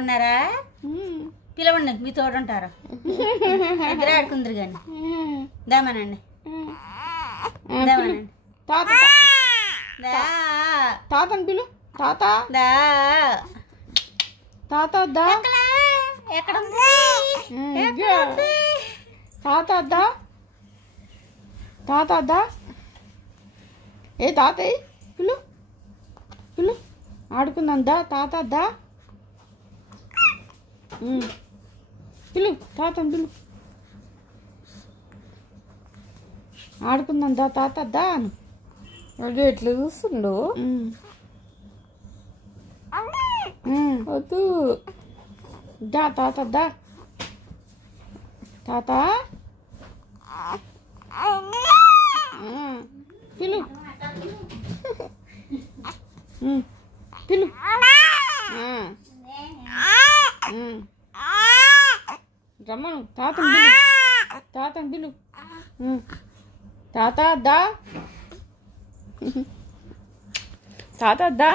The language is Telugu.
ఉన్నారా? పిలవండి, మీ తోడుంటారు. ఇద్దరు ఆడుకుందరు కానీ దామనండి దామనండి. తాతని పిలు. తాత తాత దా. ఎక్కడ తాత దా. తాత దా. ఏ తాతయ్య పిలు పిలు. ఆడుకుందాం దా. తాత దా. పిలు తాతని పిలు. ఆడుకుందాం దా. తాత దా అను. అది ఎట్లా చూస్తుండో. వద్దు దా. తాత దా. తాత పిలు పిలు. రమ్మను తాతని పిలు. తాతని పిలు. తాత దా. తాత దా.